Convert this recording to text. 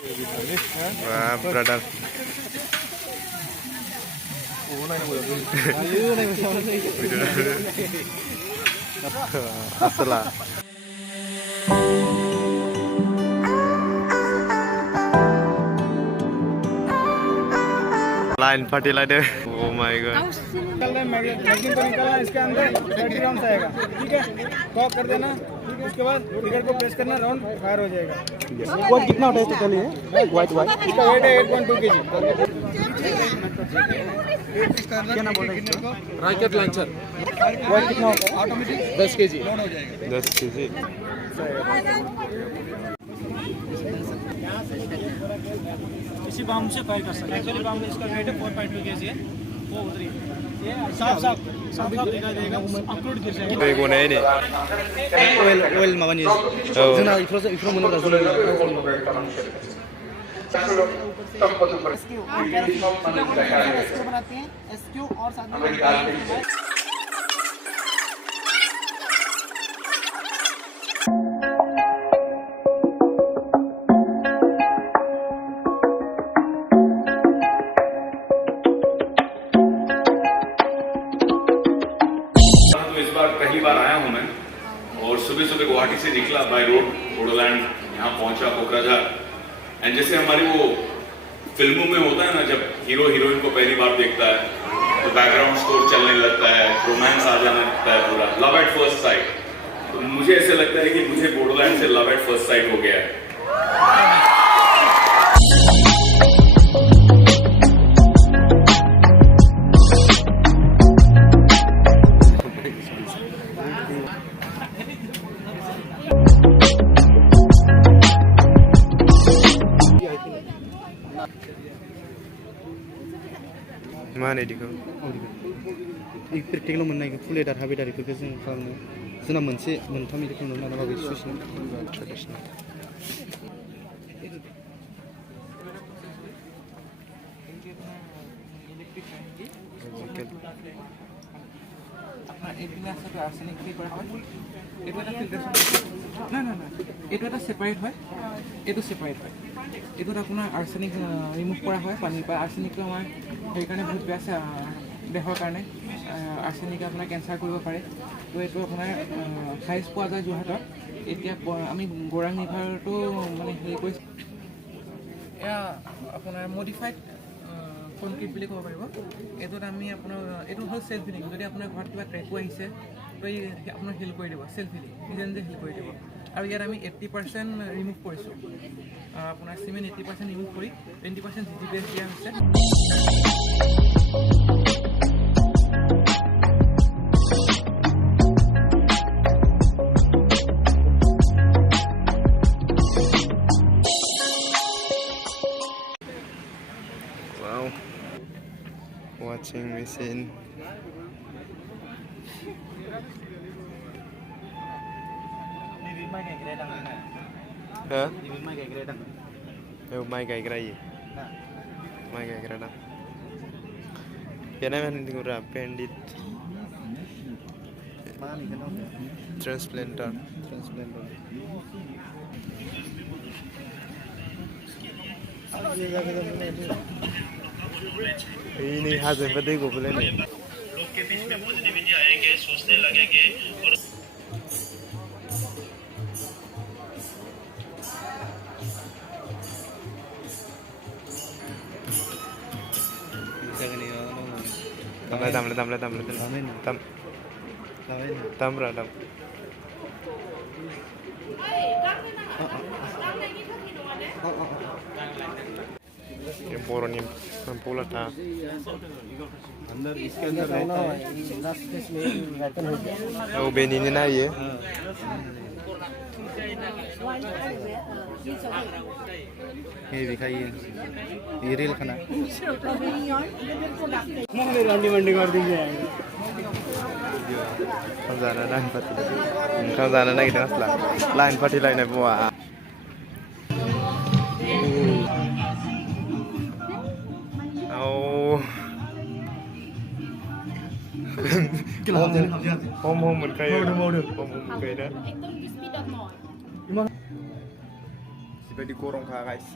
Wah, brother. Asla. Line फटी ला दे। Oh my god. मैगजीन तो निकालना, इसके अंदर 30 राउंड आएगा, ठीक है। कॉक कर देना, ठीक है। उसके बाद ट्रिगर को प्रेस करना, राउंड फायर हो जाएगा। वेट कितना होता है टोटल ये? वाइट इसका वेट है 8.2 kg। क्या नाम बोल रहे हैं इसको? Rocket launcher. वेट कितना होता है? Automatic 10 kg। 10 kg। इसी बाम से फायर कर सकते हैं। एक्चुअली बाम इसका वेट है 4.2 kg है, वो उधर ही ये साफ दिखा देगा, अपलोड गिर जाएगा। तो एक नहीं नहीं oil माबानि जोंना इफ्राव मोनो जों बनाते हैं एसक्यू और साथ में पहली बार आया हूं मैं और सुबह गुवाहाटी से निकला बाय रोड बोडोलैंड, यहाँ पहुंचा कokrajhar। एंड जैसे हमारी वो फिल्मों में होता है ना, जब हीरो हीरोइन को पहली बार देखता है तो बैकग्राउंड स्कोर चलने लगता है, रोमांस आ जाने लगता है, पूरा लव एट फर्स्ट साइट। तो मुझे ऐसे लगता है कि मुझे बोडोलैंड से लव एट फर्स्ट साइट हो गया है। mana dikau? प्रेक्टिकल मोननाय फुल एडार हाफ एडारफोरखौ जों खालामनो जोंना मोनसे मोनथाम रोखोम दं नालाय माबे सुइसन ट्रेडिशनल এইটো এটা সেপাৰেট হয়, এইটো সেপাৰেট হয়। এইটোত আপোনাৰ আৰ্ছেনিক ৰিমুভ কৰা হয় পানীৰ পৰা। আৰ্ছেনিকটো আমাৰ হেৰি কাৰণে বহুত বেয়া আছে দেহৰ কাৰণে। আৰ্ছেনিকে আপোনাৰ কেঞ্চাৰ কৰিব পাৰে। তো এইটো আপোনাৰ হাইজ পোৱা যায় যোৰহাটত। এতিয়া আমি গৌৰাং ৰিভাৰটো মানে হেৰি কৰিছোঁ, এয়া আপোনাৰ মডিফাইড কনক্ৰিট বুলি ক'ব পাৰিব। এইটোত আমি আপোনাৰ এইটো হ'ল চেল্ফ ফিলিং। যদি আপোনাৰ ঘৰত কিবা ক্ৰেকো আহিছে তো এই আপোনাৰ হিল কৰি দিব, চেল্ফ ফিলিং নিজে নিজে হিল কৰি দিব। আৰু ইয়াত আমি 80% ৰিমুভ কৰিছোঁ। আপোনাৰ চিমেণ্ট 80% ৰিমুভ কৰি 20% জিজি দিয়া হৈছে। wow, watching machine. Hả? Mai gầy cái gì? Mai gầy cái đâu? Hiện nay mình cũng là pendit transplanter. Ini hasil pada gue boleh nih. लोग के बीच में पॉजिटिविटी आएंगे, सोचने लगेंगे और tam radam. Yang poron yang pula ta. अंदर इसके अंदर रहता है Oh benin ini na ye. ये दिखाइए ये रील खाना रंडी मंडी कर दीजिए। Kamzana lain pati. Kamzana lagi dengan selang. Lain pati lain buat. Oh. Home mình cây. Home cây đó. Seperti korong guys.